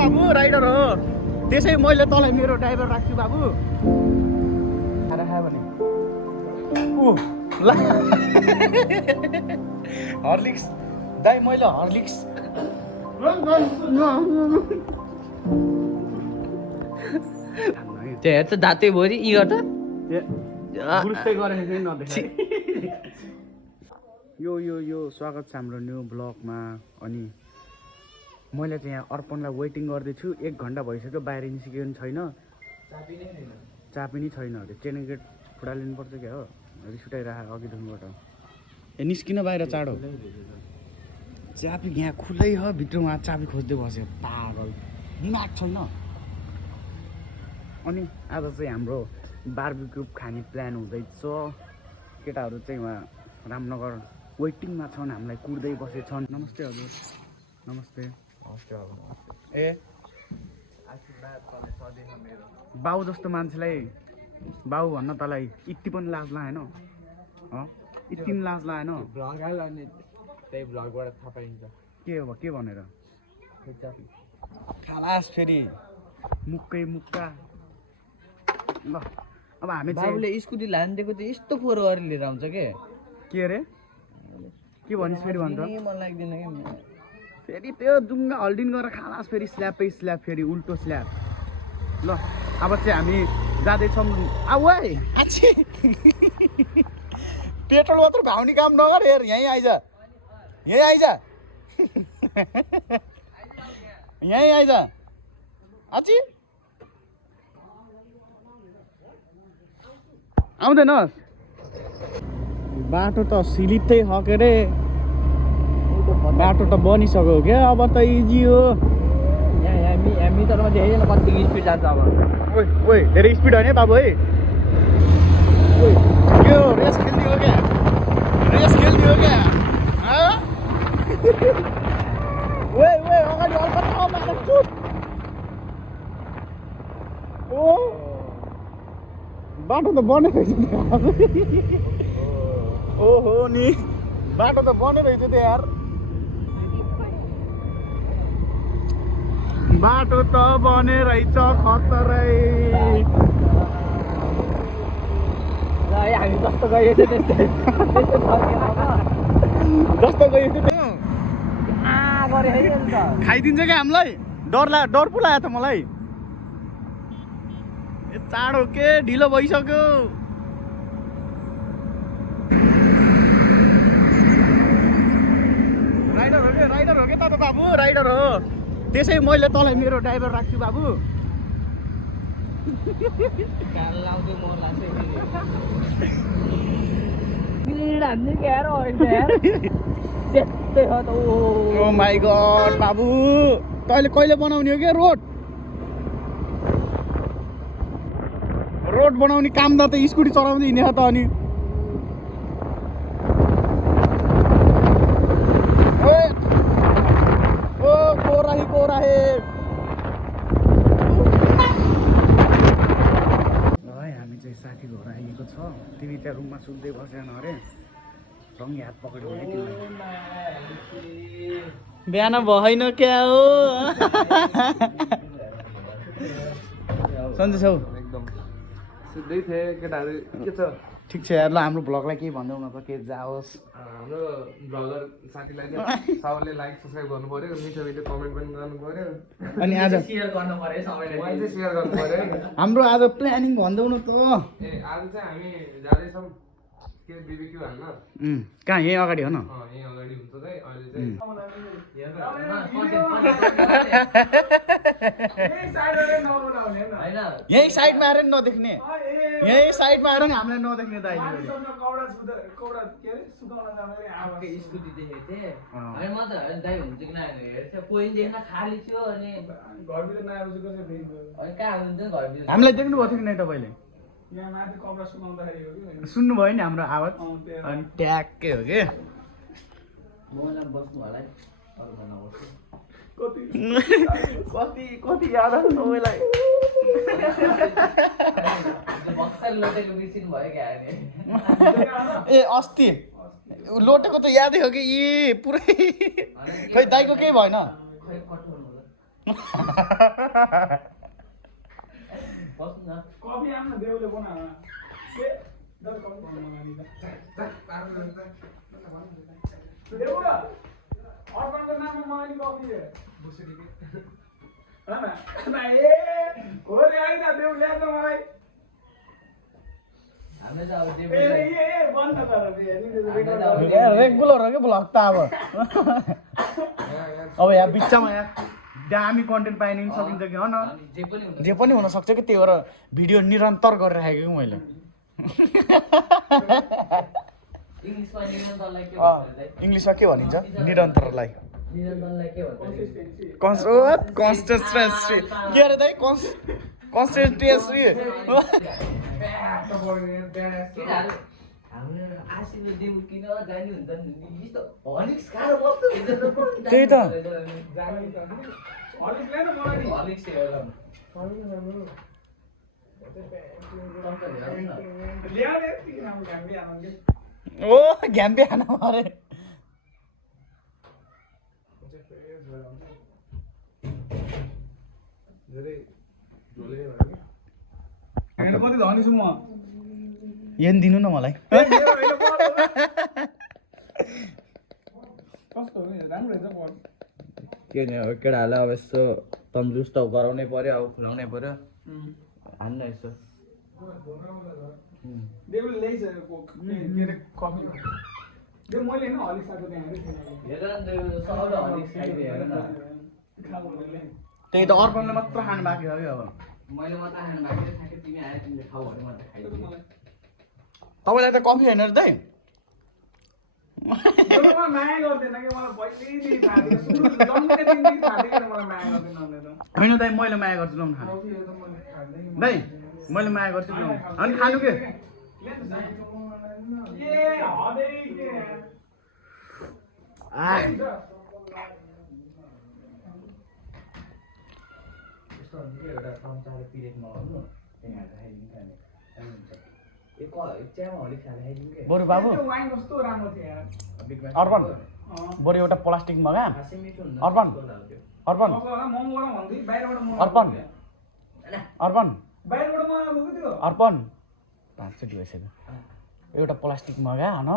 बाबु राइडर हो त्यसै मैले तँलाई मेरो ड्राइभर राख्छु बाबु खाना खायो भने हर्लिक्स दाइ मैले हर्लिक्स त्यो हेर त दाँतै भरि यी गर्दा यो स्वागत छ हाम्रो न्यू ब्लगमा। अनि मैले चाहिँ यहाँ अर्पणलाई वेटिङ गर्दैछु 1 घन्टा भइसक्यो बाहिर निस्किएको पनि छैन चाबी नै छैन अरे चेन गेट फुटालिनुपर्छ क्या हो रिस उठाइरहेको अघिदेखिबाट ए निस्किन बाहिर चाँडो चाबी यहाँ खुलै हो भित्र उहाँ चाबी खोज्दै बस्यो पागल दिमाग छैन। अनि आज चाहिँ हाम्रो बार्बिक्यू खाने प्लान हुँदैछ केटाहरू चाहिँ उहाँ रामनगर वेटिङमा छन् हामीलाई कुर्दै बसेछन्। नमस्ते हजुर नमस्ते ए बाउ जस्तो मान्छेलाई बाउ भन्न तँलाई यति पनि लाज लागेन यति पनि लाज लागेन त्यही भ्लगबाट थाहा पाइन्छ के हो के भनेर खालास फेरि मुक्कै मुक्का ल अब हामी बाबुले स्कुटी लानु दिएको चाहिँ यस्तो फोहोर गरेर लिएर आउँछ के अरे के भनिस् फेरि भन्छ मन लाग्दैन कि फेरि त्यो जुङ्गा हल्डिन गरेर खालास फेरि स्ल्यापै स्ल्याप फेरि उल्टो स्ल्याप ल अब चाहिँ हामी जाँदैछौँ आउै पेट्रोल मात्र भाउने काम नगर हेर यहीँ आइज यहीँ आइज यहीँ आइज आची आउँदैनस् बाटो त सिलिप्तै हो के अरे बाटो त बनिसक्यो क्या अब त इजी हो मिटरमा देखेन कति स्पिड जान्छ अब ओइ धेरै स्पिड होइन बाबु है यो रेस खेल्ने हो क्या अगाडि अल्कता चुप ओ बाटो त बनेको रहेछ ओहो नि बाटो त बनेको रहेछ त यार बाटो त बने रहेछ खतरै हामी जस्तो गएको थियो जस्तो गएको थियो गरे खाइदिन्छ क्या हामीलाई डर पो लाग्यो त मलाई ए चाँडो के ढिलो भइसक्यो राइडर हो के त बाबु राइडर हो त्यसै मैले तँलाई मेरो ड्राइभर राख्छु बाबु ओ माई गड बाबु तैँले कहिले बनाउने हो क्या रोड बनाउने काम त स्कुटी चलाउँदै हिँडेछ त अनि कोराहे हामी चाहिँ साथी घर आइएको छ तिमी त्यहाँ रुममा सुत्दै बसेन अरे सँगै हात पक्रियो भने बिहान भएन क्या हो सन्चै छौ एकदम सुत्दै थिएँ केटाहरू के छ ठिक छ यार ल हाम्रो भ्लगलाई केही भन्दै न त के जाओस् हाम्रो ब्लगर साथीलाई सबैले लाइक सब्सक्राइब गर्नु पर्यो मिठो मिठो कमेन्ट पनि गर्नु पर्यो अनि आज सेयर गर्नु पर्यो सबैले मलाई चाहिँ सेयर गर्नु पर्यो हाम्रो आज प्लानिङ भन्दै न त ए आज चाहिँ हामी जाँदैछौँ के बिबिक्यू हान्न कहाँ यहीँ अगाडि हो न यहीँ अगाडि हुन्छ चाहिँ अहिले चाहिँ यही साइडमा आएर नि नदेख्ने यही साइडमा आएर नि हामीलाई नदेख्ने त अहिले स्कुटी देखेको थिएँ अनि म त दाइ हुन्छ कि नआएको हेर्छ पोइन्ट देख्न खाली थियो अनि कहाँ हुन्छ घरभित्र हामीलाई देख्नु भएको थियो कि नै तपाईँले सुन्नुभयो नि हाम्रो आवाज अनि ट्याक्कै हो कि मलाई बस्नु होला अरू बनाउँछु कति याद आउँछ तपाईँलाई भर्खर लोटेको बिर्सिनु भयो क्या अरे ए अस्ति लोटेको त यादै हो कि यी पुरै खै दाइको केही भएन खै कटाउनु होला बस्नु न कफी आउन देउले बनाउन ए दर कफी बनाउन नि देउ र अर्पणको नाममा मलाई कफी दे बसेडी के हैन ए हो रे आइना देउ ल्याउ त मलाई हामीले त अब ए बन्द गर रे नि रेगुलर हो क्या भ्लग त अब यहाँ बिचमा यहाँ दामी कन्टेन्ट पाइने पनि सकिन्छ कि हो न जे पनि हुनसक्छ कि त्यही भएर भिडियो निरन्तर गरिराखेको कि मैले इङ्ग्लिसमा के भनिन्छ निरन्तरलाई कन्सिस्टेन्सी के अरे दाइ कन्सिस्टेन्सी त्यही त ओ घ्याम्पे खान अरे कति धनी छु म यहाँ दिनु न मलाई कस्तो हो राम्रो रहेछ बल के नि अब केटाहरूलाई अब यस्तो तन्दुरुस्त गराउनै पर्यो अब खुलाउनै पर्यो हान्न यसो देउले ल्याइसकेको के अरे कफी देउ मैले हैन हलिक्स आएको त्यहाँ हेर न त्यो सबैले हलिक्स खाइदियो हेर न त्यही त अर्पणले मात्र खानु बाँकी हो कि अब मैले मात्र खानु बाँकी थाक्यो तिमी आएर तिमीले खाऊ भने मात्र खाइदियो तपाईँलाई त कफी होइन र दाइ मलाई माया गर्दैन कि मलाई पहिल्यैदेखि थाहा थियो सुरु जन्मेको दिनदेखि थाहा थियो कि मलाई माया गर्दैन भनेर होइन दाइ मैले माया गर्छु ल खानु कफी त मैले खाँदै दाइ मैले माया गर्छु ल अनि खानु के ए हदै के यस्तो हुन्छ कि एउटा कर्मचारी पिरियडमा आउनु त्यहाँ खाइदिनु खाने चियामा हलिक्स हालेर खाइदिनु के बरु बाबु त्यो वाइन कस्तो राम्रो थियो यार अर्पण बरु एउटा प्लास्टिक मगा खासै मिठो हुन्न अर्पण अर्पण महँगो भन्दै बाहिरबाट मगाएको अर्पण अर्पण बाहिरबाट मगाएको कि त्यो अर्पण 5 चोटि भइसक्यो एउटा प्लास्टिक मगा होइन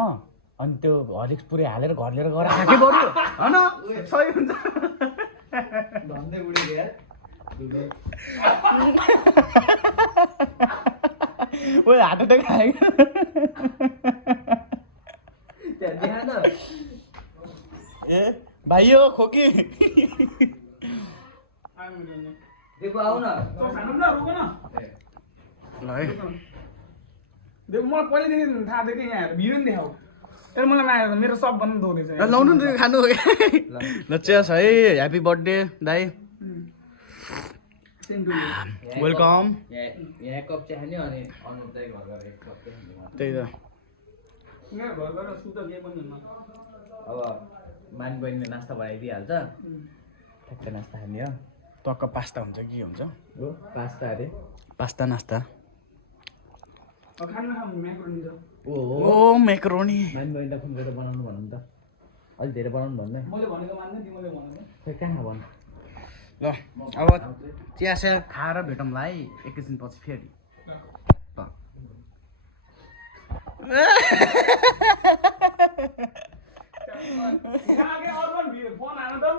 अनि त्यो हलिक्स पुरै हालेर घर लिएर गएर खाँकै बरु होइन सही हुन्छ धन्दै उडेको यार ओ हार्ट एट्याक आयो त्यहाँ देखा न ए भाइ हो खोकी देखो आऊ न खानु न रोक न ल है देख मलाई पहिल्यैदेखि थाहा थियो कि यहाँ भिडियो नि देखाऊ तर मलाई माया गर्छ मेरो सब भन्नु दौडेछ लाउनु नि खानु ल चेस है ह्याप्पी बर्थडे दाइ वेलकम यहाँ कप चिया खाने अनि अनुप दाइ घर गएर एक कप चिया खाने त्यही त यहाँ घर गएर सुत केही पनि हुन्न अब मान बहिनीले नास्ता बनाइदिइहाल्छ ठ्याक्कै नास्ता खाने हो टक्क पास्ता हुन्छ के हुन्छ हो पास्ता अरे पास्ता नास्ता अब खानु खानु म्याक्रोनी छ ओ ओ मेक्रोनी मान बहिनीलाई फोन गरेर बनाउनु भन्नु त अलिक धेरै बनाउनु भन्नु मैले भनेको मान्दैन तिमीले भनेको खै कहाँ भन्नु ल अब चिया सेल खाएर भेटौँला है एकैछिन पछि फेरि ल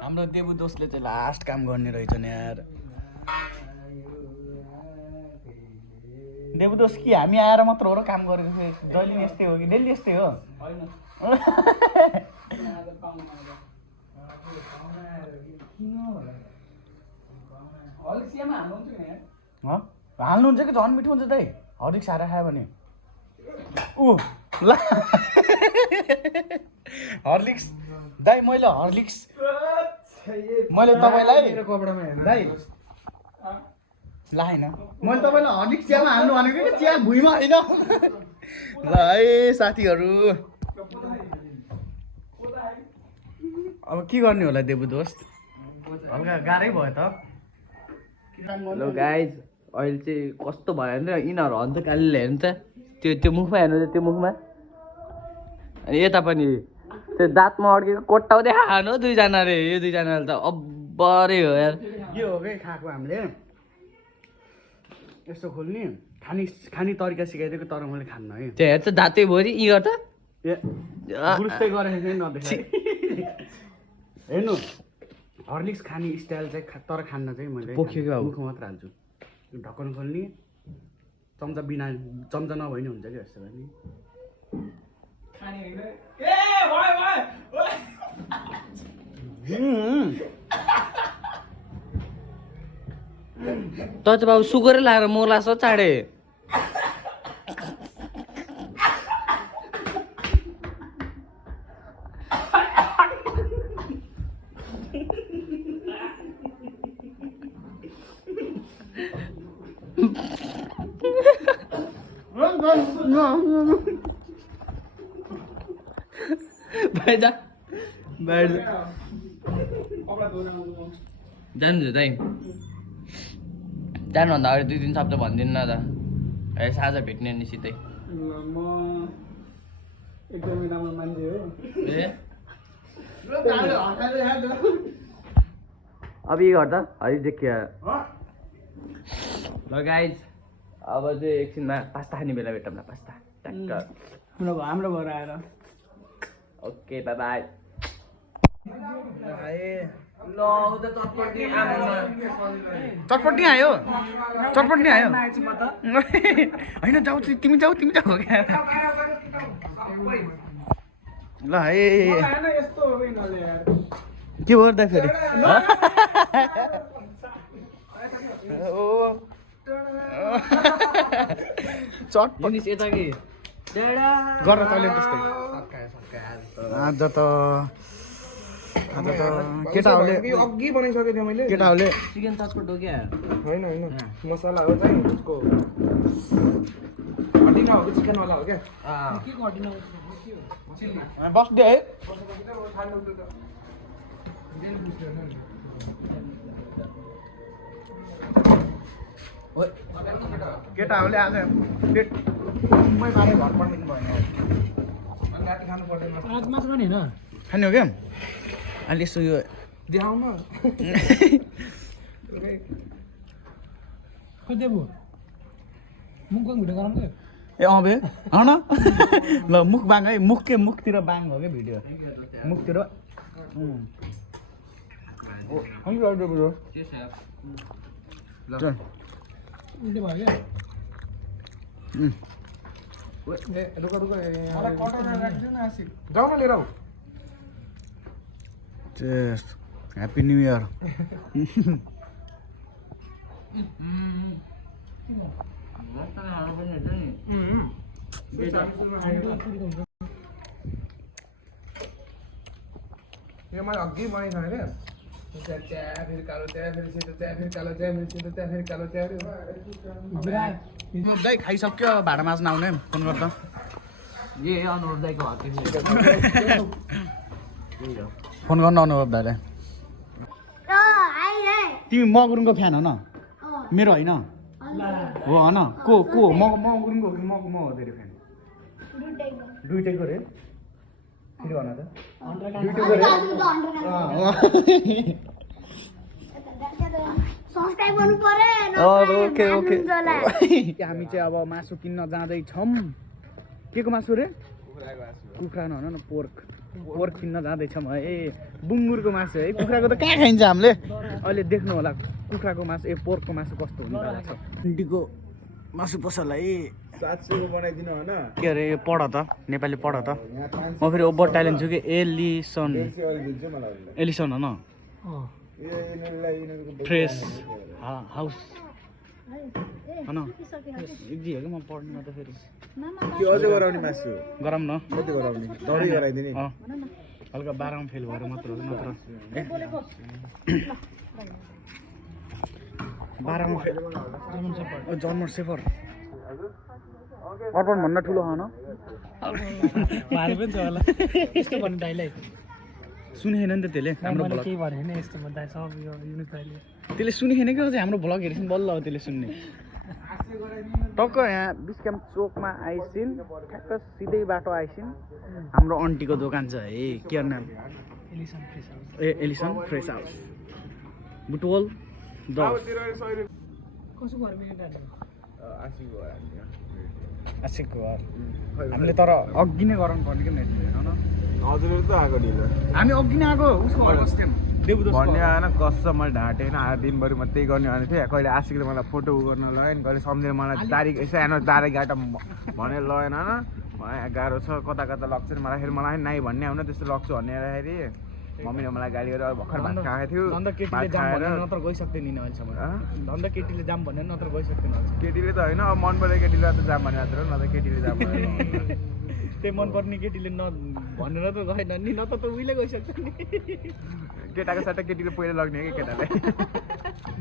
हाम्रो देबु दोस्तले चाहिँ लास्ट काम गर्ने रहेछन् यार देबु दोस्त कि हामी आएर मात्र हो र काम गरेको जहिले यस्तै हो कि डेली यस्तै हो हाल्नुहुन्छ कि झन् मिठो हुन्छ दाइ हर्लिक्स हालेर खायो भने ऊ ल हर्लिक्स दाइ मैले हर्लिक्स मैले तपाईँलाई दाइ ल होइन मैले तपाईँलाई हर्लिक्स चियामा हाल्नु भनेको कि चिया भुइँमा होइन ल है साथीहरू अब के गर्ने होला देबु दोस्त हल्का गाह्रै भयो त हेलो गाइज अहिले चाहिँ कस्तो भयो भने यिनीहरू अन्त कालीले हेर्नु त त्यो मुखमा हेर्नु त त्यो मुखमा अनि यता पनि त्यो दाँतमा अड्केको कोट्टाउँदै खानु दुईजना रे यो दुईजनाले त अब्बरै हो यार यो हो कि खाएको हामीले यस्तो खोल्ने खाने तरिका सिकाइदिएको तर मैले खान्न है त्यो हेर त दाँतै भरि यी गर्दा ए गुरुस्तै गरेको थिएँ नदेखाइ हेर्नु हर्लिक्स खाने स्टाइल चाहिँ तर खान्न चाहिँ मैले पोखिएको अब। मुख मात्र हाल्छु ढक्कन खोल्ने चम्चा बिना चम्चा नभए नि हुन्छ कि यस्तो भयो नि खाने होइन ए भयो भयो त त बाबु सुगरै लाएर मोला छ चाँडे बाहिर जा बाहिर जा कपडा धोएर आउँछु म जान्छु दाइ जानुभन्दा अगाडि 2-3 शब्द भनिदिनु न त है साझा भेट्ने नि सिधै म एकदमै राम्रो मान्छे हो ए अब ये गर्दा हरि देखिया ल गाइज अब चाहिँ एकछिनमा पास्ता खाने बेला भेटौँ न पास्ता ट्याक्क हाम्रो घर आएर ओके बाई बाई ल उता चटपटी चटपटी आयो चटपटी आयो होइन जाऊ तिमी जाऊ क्या ल है यस्तो हो यिनीहरूले यार के गर्दा फेरि चटपट युनिस यता कि गर तैँले त्यस्तै आज त केटाहरूले अघि बनाइसकेको थिएँ मैले केटाहरूले चिकन चटपट हो क्या होइन मसला हो चाहिँ उसको हड्डी नभएको चिकनवाला हो क्या बस्दै है केटाहरूले आज पेटमै पारे घर पठाइदिनु भएन राति खानु पर्दैन आज मासु पनि होइन खाने हो क्या अहिले यस्तो यो देखाउन खै देबु मुखको भिडियो गराउनु के ए अँ बे न ल मुख बाङ है मुखतिर बाङ हो क्या भिडियो मुखतिर उल्टे भयो क्या ए रुक जाऊ न लिएर आऊ ह्याप्पी न्यु इयर यो मैले अघि बनाइसकेँ क्या चिया फेरि कालो चिया फेरि सेतो चिया फेरि कालो चिया फेरि सेतो चिया फेरि कालो चिया दाइ खाइसक्यो भाडा माझ्न आउने फोन गर्दा ए अनुरोध दाइको हत्या फोन गर्नु अनुभव दाइलाई तिमी म गुरुङको फ्यान हो न मेरो होइन हो होइन को म गुरुङको हो कि म हो तेरो फ्यान दुइटैको रे फेरि भन त दुइटैको रे सब्स्क्राइब गर्नु पर्यो ओके हामी चाहिँ अब मासु किन्न जाँदैछौँ के को मासु रे कुखुरा नभन न पोर्क किन्न जाँदैछौँ है बुङ्गुरको मासु है कुखुराको त कहाँ खाइन्छ हामीले अहिले देख्नु होला कुखुराको मासु पोर्कको मासु कस्तो हुनु छ इन्डीको मासु पसललाई 700 बनाइदिनु होइन के अरे यो पढ त नेपाली पढ त म फेरि ओभर ट्यालेन्ट छु कि एलिसन हो न फ्रेस हाउस होइन इजी हो कि म पढ्नु त फेरि त्यो अझै गराउने मासु गरौँ न कति गराउने दही गराइदिने हल्का 12 मा फेल भएर मात्र हो नत्र 12 मा फेल जर्मन सेफर अर्पण भन्दा ठुलो हो न भारी पनि छ होला यस्तो भन्नु दाइलाई सुनेन नि त त्यसले हाम्रो मैले भ्लग केही भनेन यस्तो भन्दा सब यो युनिस दाइले त्यसले सुनेन कि अझै हाम्रो भ्लग हेर्छन् बल्ल हो त्यसले सुन्ने टक्क यहाँ बिस्क्याम चोकमा आइसिन ठ्याक्क सिधै बाटो आइसिन हाम्रो आन्टीको दोकान छ है के नाम Alison fresh house Alison fresh house Butwal आबोतिर 100 रुपियाँ कसो घर बिग्रिरहेको आशिकको घर आशिकको घर हामीले तर अघि नै गराउनु पर्ने कि नेटले हेर न हजुरले त आएको ढिलो हामी अघि नै आएको उसको घर बस्थ्यौँ भन्ने आएन कसम मैले ढाँटेँ होइन आज दिनभरि म त्यही गर्ने भनेको थिएँ कहिले आशिकले मलाई फोटो गर्न लगाएन कहिले सम्झेर मलाई तारिक यसो आएन तारिक गाटा भनेर लगेन होइन मलाई गाह्रो छ कता कता लग्छ नि मलाई फेरि मलाई नाइ भन्ने आउन त्यस्तो लग्छु भन्नेखेरि मम्मीले मलाई गाली गरेर भर्खर भात खाएको थियो धन्दा केटीले जाम भनेर नत्र गइसक्दैन नि अहिलेसम्म धन्दा केटीले जाम भनेर नत्र गइसक्दैन अहिलेसम्म केटीले त होइन अब मन परेको केटीले त जाम भने मात्र न त केटीले जाम भने त्यही मनपर्ने केटीले न भनेर त गएन नि न त उहिले गइसक्छ नि केटाको साथै केटीले पहिला लग्ने हो कि केटालाई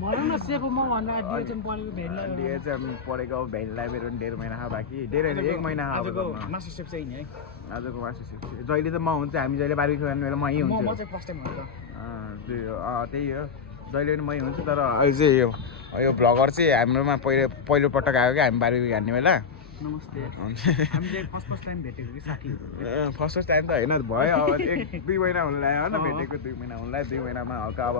भनौँ न सेफो म भन्दा डिएचएम पढेको भेट्ला डिएचएम पढेको अब भेन्डलाई मेरो 1.5 महिना बाँकी धेरै 1 महिना आजको मास्टर सेफ चाहिँ नि है आजको मासु जहिले त म हुन्छ हामी जहिले बारबेक्यू गर्ने बेला मै म हुन्छु चाहिँ फर्स्ट टाइम हो त त्यही हो जहिले पनि मै हुन्छु तर अहिले चाहिँ यो भ्लगर चाहिँ हाम्रोमा पहिलो पटक आयो क्या हामी बारबेक्यू हान्ने बेला नमस्ते हामीले फर्स्ट टाइम भेटेको कि साथीहरू फर्स्ट टाइम त होइन भयो अब 1-2 महिना हुन लाग्यो होइन भेटेको 2 महिना हुन लाग्यो 2 महिनामा हल्का अब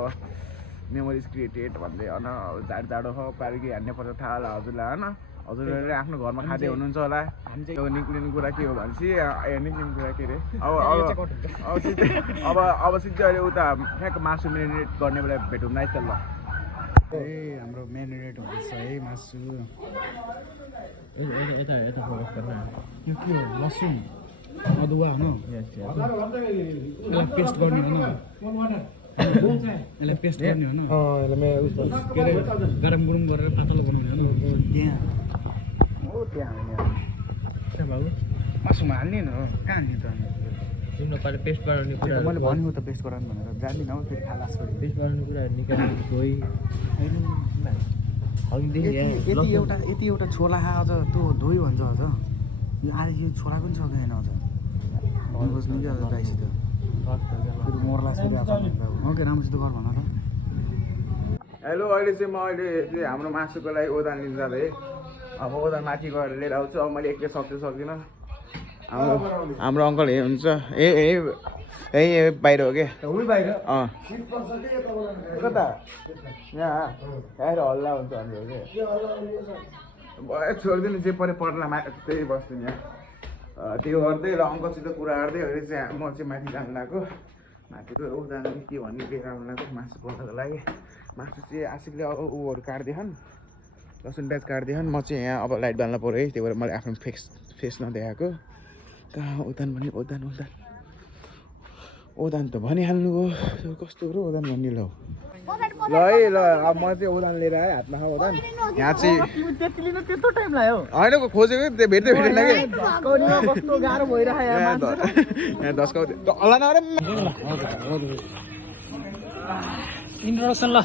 मेमोरिज क्रिएटेड भन्दै होइन जाडो जाडो हो बारबेक्यू हान्ने पर्छ थाहा होला हजुरलाई होइन हजुरहरूले आफ्नो घरमा खाँदै हुनुहुन्छ होला हामी चाहिँ यो निक्लिने कुरा के हो भनेपछि निक्लिने कुरा के अरे अब सिधै अहिले उता ठ्याक्क मासु मेरिनेट गर्ने बेला भेटौँ न है त ल ए हाम्रो मेरिनेट हुँदैछ है मासु यता फोकस गर्न यो के हो लसुन अदुवा होइन यसलाई पेस्ट गर्ने होइन यसलाई पेस्ट गर्ने होइन के अरे गरम गरम गरेर पातलो बनाउने होइन त्यहाँ त्यहाँ बाबु मासुमा हाल्ने न कहाँ हाल्ने त तिम्रो पाले पेस्ट बनाउने कुरा मैले भनेको त पेस्ट गराउनु भनेर जान्दिनँ हौ फेरि खालास गरी पेस्ट बनाउने कुराहरू निकाल्नु गई यति एउटा छोला अझ त्यो धोइ भन्छ अझ यो आज यो छोला पनि सकेन अझ बस्नु कि अझ दाइसित फेरि मोर्ला ओके राम्रोसित गर भन त हेलो अहिले चाहिँ म चाहिँ हाम्रो मासुको लागि ओदान लिन जाँदै अब ओदान माथि गएर लिएर आउँछु अब मैले एकै सक्दिनँ हाम्रो अङ्कल यही हुन्छ यही बाहिर हो क्या अँ कता यहाँ आएर हल्ला हुन्छ हाम्रो क्या छोडिदिनु जे पऱ्यो पर्ला त्यही बस्छु यहाँ त्यो गर्दै र अङ्कलसित कुरा गर्दै अहिले चाहिँ म चाहिँ माथि जानु लाग्यो माथिको उदान के भन्ने लिएर आउनु लाग्यो मासु बनाउनको लागि मासु चाहिँ आशिकले अब ऊहरू काट्दैछन् लसुन प्याज काट्दैछन् म चाहिँ यहाँ अब लाइट बाल्न पऱ्यो है त्यही भएर मैले आफ्नो फेस नदेखाएको कहाँ ओदान भने ओदान त भनिहाल्नु भयो कस्तो हो ओदान भन्ने ल ल है ल अब म चाहिँ ओदान लिएर आएँ हातमा ओदान यहाँ चाहिँ त्यत्रो टाइम लाग्यो होइन खोजेको त्यो भेट्दै भेटेन कि कस्तो गाह्रो भइरहेको यहाँ 10 होला न इन्ट्रोडक्सन ल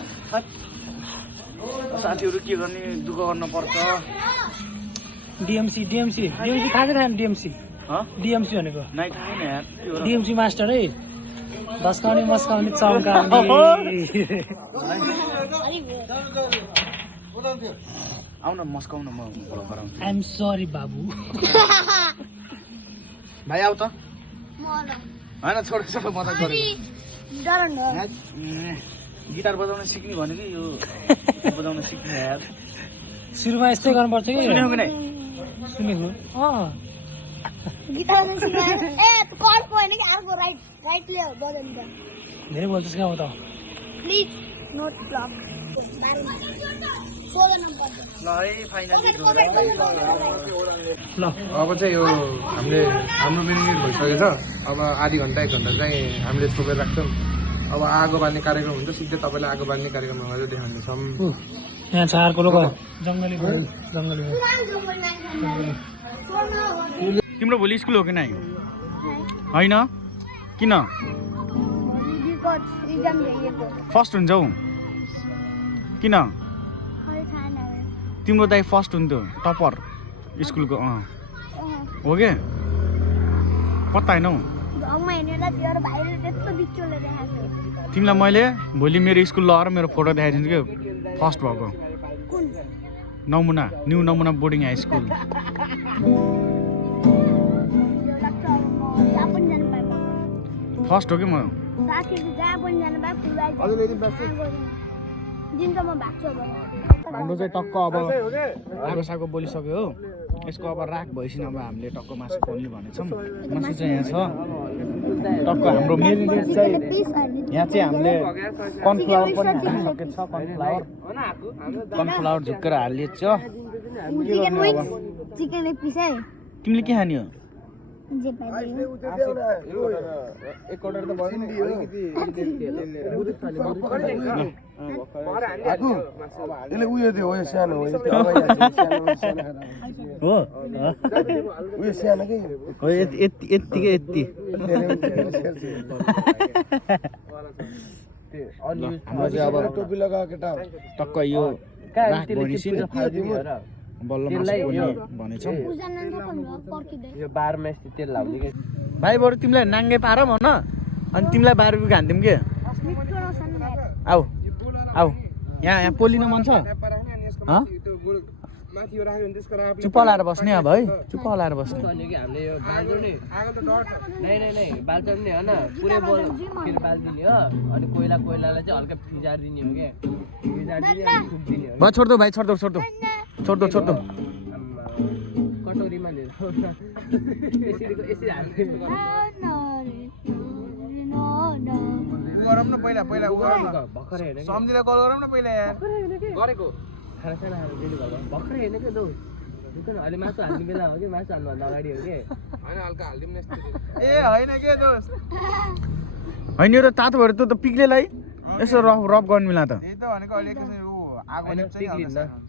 साथीहरू के गर्ने दुःख गर्न पर्छ डिएमसी खाएको थिएन डिएमसी भनेको नाइ थाहा छैन यार डिएमसी मास्टर है धस्काउने मस्काउने चम्काउने आउन मस्काउन म गराउँछु आइएम सरी बाबु भाइ आऊ त होइन छोड सबै मजाक गरेको गिटार बजाउन सिक्ने भनेको यो बजाउन सिक्ने यार सुरुमा यस्तै गर्नुपर्छ कि सुनेको नै सुनेको धेरै बोल्छस् क्या हो त ल है फाइनली ल अब चाहिँ यो हाम्रो मेरिनेट भइसकेछ अब आधी घन्टा 1 घन्टा चाहिँ हामीले छोपेर राख्छौँ अब आगो बाल्ने कार्यक्रम हुन्छ सिधै तपाईँलाई आगो बाल्ने कार्यक्रम अगाडि देखाउनेछौँ यहाँ चारको लोक जङ्गली तिम्रो भोलि स्कुल हो कि नै होइन किन फर्स्ट हुन्छ हौ किन तिम्रो दाइ फर्स्ट हुन्थ्यो टपर स्कुलको हो क्या पत्ता होइन हौ तिमीलाई मैले भोलि मेरो स्कुल लगेर मेरो फोटो देखाइदिन्छु क्या फर्स्ट भएको न्यू नमुना बोर्डिङ हाई स्कुल फर्स्ट हो कि म दिनसम्म भाग्छ अब हाम्रो चाहिँ टक्क अब आगोसागो बोलिसक्यो हो यसको अब राख भइसिन अब हामीले टक्क मासु पोल्ने भनेछौँ मासु चाहिँ यहाँ छ टक्क हाम्रो मेरिनेट चाहिँ यहाँ चाहिँ हामीले कर्नफ्लावर पनि हालिसकेको छ कर्नफ्लावर झुक्केर हालिएको छ chicken wings chicken leg piece है तिमीले के खाने हो जे पाइयो एक अर्डर त भयो नि यसले उयो थियो हो सानो हो हो उयो सानो कि यत्तिकै यति हाम्रो चाहिँ अब टोपी लगाएको केटा टक्क यो राख भनिसिन बल्ल मासु पोल्ने भनेछौँ पूजा नन्छ पर्किदै यो बारमा यस्तो तेल लाउने कि भाइ बरु तिमीलाई नाङ्गे पार भन अनि तिमीलाई 12 रुपियाँ खान्थ्यौँ के मिठो नसन आऊ आऊ यहाँ पोलिन मन छ चुप्प लाएर बस्ने अब है चुप्प लाएर बस्ने अनि कि हामीले यो बाल्ने नै बाल्छौँ नि होइन पुरै बोल फेरि बाल्दिने हो अनि कोइलालाई चाहिँ हल्का फिजारिदिने हो क्या फिजारिदिने अनि सुक्दिने हो भाइ छोड दो भाइ छोड दो कटोरीमा लिएर यसरी हाल्ने गरौँ न पहिला उ गरौँ न भर्खरै हेर्ने सम्झिँदै कल गरौँ न पहिला यार गरेको खाना साना खाएर दिनु भएको भर्खरै हेर्ने क्या अहिले मासु हाल्ने बेला हो कि मासु हाल्नुभन्दा अगाडि हो कि होइन हल्का हालिदिउँ न यस्तो ए होइन के दोस्त होइन यो त तातो भएर त पिग्लेलाई यसो रफ गर्नु मिला त त्यही त भनेको अहिले एकैछिन ऊ आगो होइन लिन्छ नि पिग्लिन्न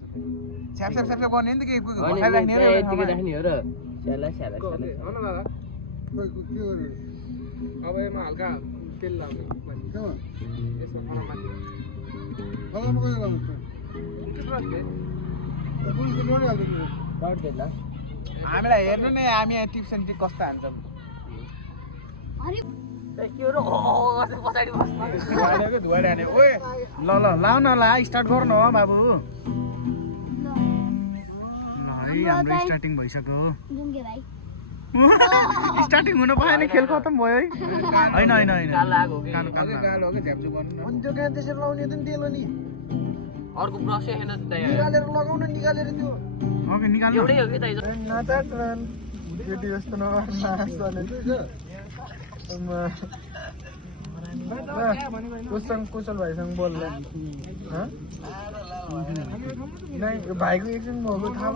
छ्याप गर्ने नि त के अनि घटाइ राख्ने हो यतिकै राख्ने हो र स्याला हो न दादा खोइ के गर्नु अब यसमा हल्का तेल लाउने यसमा खाना माथि कलरमा कहिले लाउनु हामीलाई हेर्नु नि हामी यहाँ टिप्स एन्ड ट्रिक कस्तो हान्छौँ धुवाले हाने ओए ल लाउ न ला स्टार्ट गर्नु हो बाबु ल है हाम्रो स्टार्टिङ भइसक्यो हो जुङ्गे भाइ स्टार्टिङ हुनु पाएन खेल खतम भयो है होइन कालो आगो हो कि कालो कालो गालो हो कि झ्याप्चो गर्नु न अनि त्यो कहाँ त्यसरी लाउने त नि तेल नि अर्को ब्रसै छैन त यहाँ निकालेर लगाउन निकालेर त्यो ओके निकाल्नु एउटै हो कि दाइ केटी जस्तो कुशल भाइसँग बोल्ने भाइको एकछिन भएको थाहा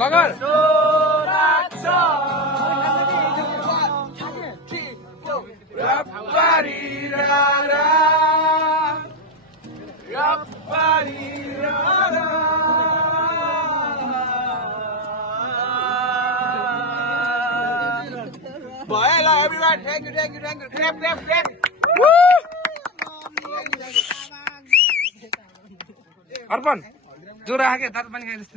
लगार अर्पण जोरा आके तातो पानी खाए जस्तो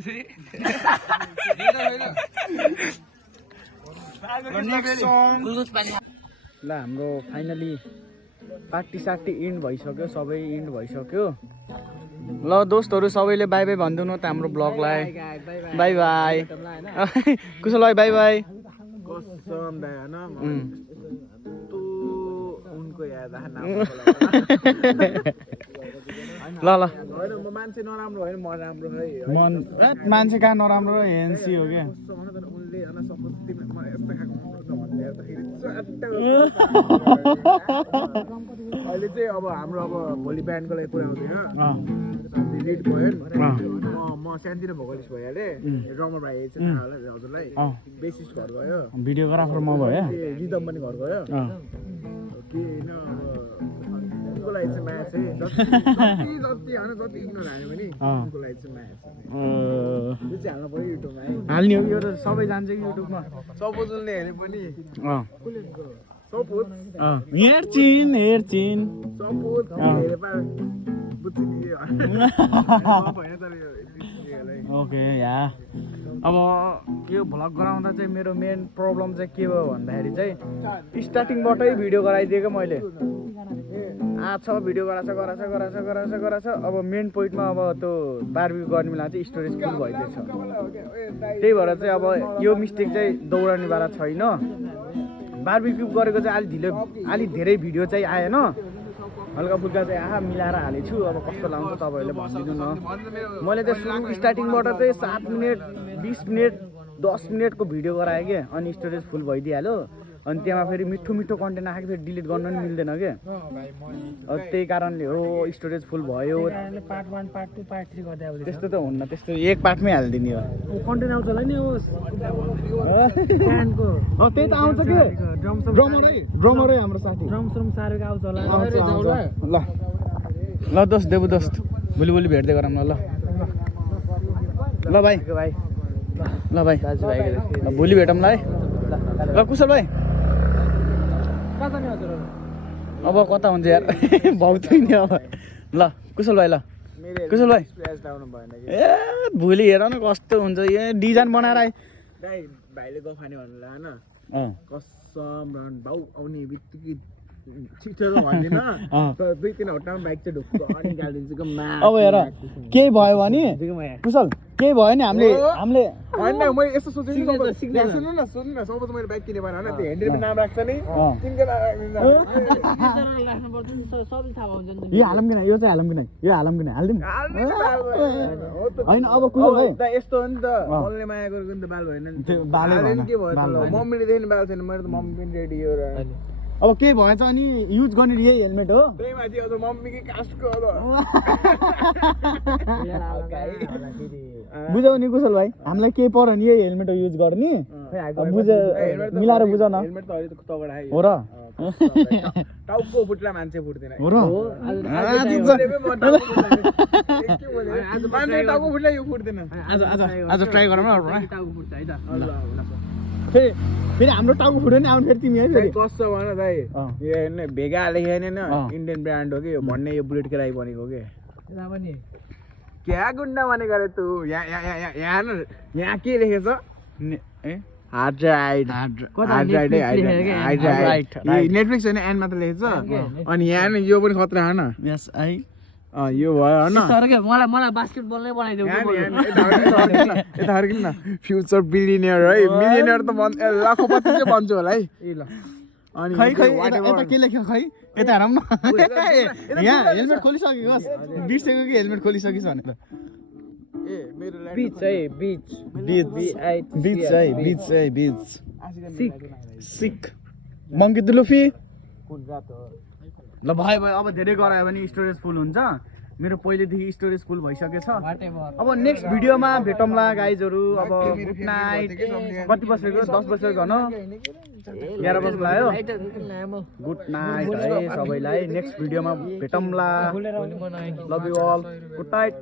ल हाम्रो फाइनली पार्टी सार्टी इन्ड भइसक्यो सबै इन्ड भइसक्यो ल दोस्तहरू सबैले बाई बाई भनिदिनु त हाम्रो ब्लगलाई बाई बाई कुशल भाइ बाई बाई कसम दाइ होइन उनको याद ल ल होइन म मान्छे नराम्रो होइन म राम्रो है मन मान्छे कहाँ नराम्रो हेन्सी हो क्या उनले होइन सपोज तिमी मलाई यस्तो खाएको मनपर्छ भन्ने हेर्दाखेरि अहिले चाहिँ अब हाम्रो अब भोलि बिहानको लागि कुरा आउँदैन रिड भयो म सानोतिनो भोकलिस्ट भइहालेँ ड्रमर भाइ चाहिँ थाहा होला हजुरलाई बेसिस घर गयो भिडियोग्राफर म भयो रिदम पनि घर गयो के होइन उनको लागि चाहिँ म्याच है जति होइन जति इग्नोर हाल्यो भने उनको लागि चाहिँ म्याच त्यो चाहिँ हाल्नु पऱ्यो युट्युबमा है हाल्ने हो यो त सबै जान्छ कि युट्युबमा सपोज उसले हेऱ्यो पनि सपोज हेरचिन सपोज हेरे पा बुझ्छु नि होइन तर यो ओके या अब यो भ्लग गराउँदा चाहिँ मेरो मेन प्रब्लम चाहिँ के भयो भन्दाखेरि चाहिँ स्टार्टिङबाटै भिडियो गराइदिएको मैले भिडियो गराछ अब मेन पोइन्टमा अब त्यो बारबिक्यू गर्ने बेला चाहिँ स्टोरेज फुल भइदिएछ त्यही भएर चाहिँ अब यो मिस्टेक चाहिँ दोहोऱ्याउनेवाला छैन बारबिक्यू गरेको चाहिँ अलि धेरै भिडियो चाहिँ आएन हल्का फुल्का चाहिँ मिलाएर हालेछु अब कस्तो लाग्छ तपाईँहरूले भनिदिनु न मैले चाहिँ सुरु स्टार्टिङबाट चाहिँ 7 मिनट 20 मिनट 10 मिनटको भिडियो गराएँ क्या अनि स्टोरेज फुल भइदिइहाल्यो अनि त्यहाँ फेरि मिठो कन्टेन्ट आएको फेरि डिलिट गर्न पनि मिल्दैन क्या त्यही कारणले हो स्टोरेज फुल भयो पार्ट 1 पार्ट 2 पार्ट 3 गर्दै आउँदै त्यस्तो त हुन्न त्यस्तो एक पार्टमै हालिदिने हो कन्टेन्ट आउँछ होला नि हो त्यही त आउँछ कि ड्रमरै हाम्रो साथी ड्रम सारेको आउँछ होला ल दोस्त देबु दोस्त भोलि भेट्दै गरौँ न ल भाइ भोलि भेटौँ ल है ल कुशल भाइ अब कता हुन्छ यार बहुत नि अब ल कुशल भाइ ए भोलि हेर न कस्तो हुन्छ यो डिजाइन बनाएर भाइले गफाने भन्नु होइन कसम भाउ आउने बित्तिकै छिटो भन्दैन तर 2-3 हप्तामा बाइक चाहिँ ढुक्क निकालिदिन्छु अब हेर केही भयो भने कुशल केही भयो नि हामीले होइन मैले यस्तो सोचेको सुन्नु न सपोज मैले बाइक किने भएन होइन त्यो हेन्डलको नाम राख्छ नि तिनको यो हालौँ किन यो चाहिँ हालौँ किन हालिदिउँ होइन अब कुशल भाइ यस्तो हो नि त बलले माया गरेको नि त बाल भएन नि के भयो मम्मीले देख्ने बाल छैन मैले त मम्मी पनि रेडी हो र अब केही भएछ अनि युज गर्ने यही हेलमेट हो त्यही माथि अझ मम्मीकै कास्टको बुझौ नि कुशल भाइ हामीलाई केही पर्यो नि यही हेलमेट युज गर्ने मिलाएर बुझ न हेलमेट त अहिले त तगड आयो हो र टाउको फुट्ला मान्छे फुट्दैन हो र मान्छे टाउको फुट्ला यो फुट्दैन आज ट्राई गरौँ न टाउको फुट्छ है त फेरि हाम्रो टाउको फुट्यो नि आउनु फेरि तिमी है फेरि कस्तो भन दाइ यो हेर्ने भेगा लेखेन इन्डियन ब्रान्ड हो कि भन्ने यो बुलेट केराई बनेको के क्या गुन्डा भनेको अरे तँ यहाँ के लेखेछ हार्ड राइड नेटफ्लिक्स होइन एन्ड मात्र लेखेछ अनि यहाँ यो पनि खतरा होइन यो भयो होइन मलाई बास्केटबल नै बनाइदेऊ यता फर्किनु न फ्युचर बिलिनियर है मिलिनियर त लाखपति चाहिँ बन्छु होला है अनि यता के लेख्यो खै यता हेरौँ न यहाँ हेलमेट खोलिसकेको बिर्सेको कि हेलमेट खोलिसकिस् भने सिक मङ्की लुफी ल भाइ अब धेरै गरायो भने स्टोरेज फुल हुन्छ मेरो पहिलेदेखि स्टोरेज फुल भइसकेछ अब नेक्स्ट भिडियोमा भेटौँला गाइजहरू अब गुड नाइट कति बजेको 10 बजेको भन 11 बजे लाग्यो गुड नाइट है सबैलाई नेक्स्ट भिडियोमा भेटौँला love you all good night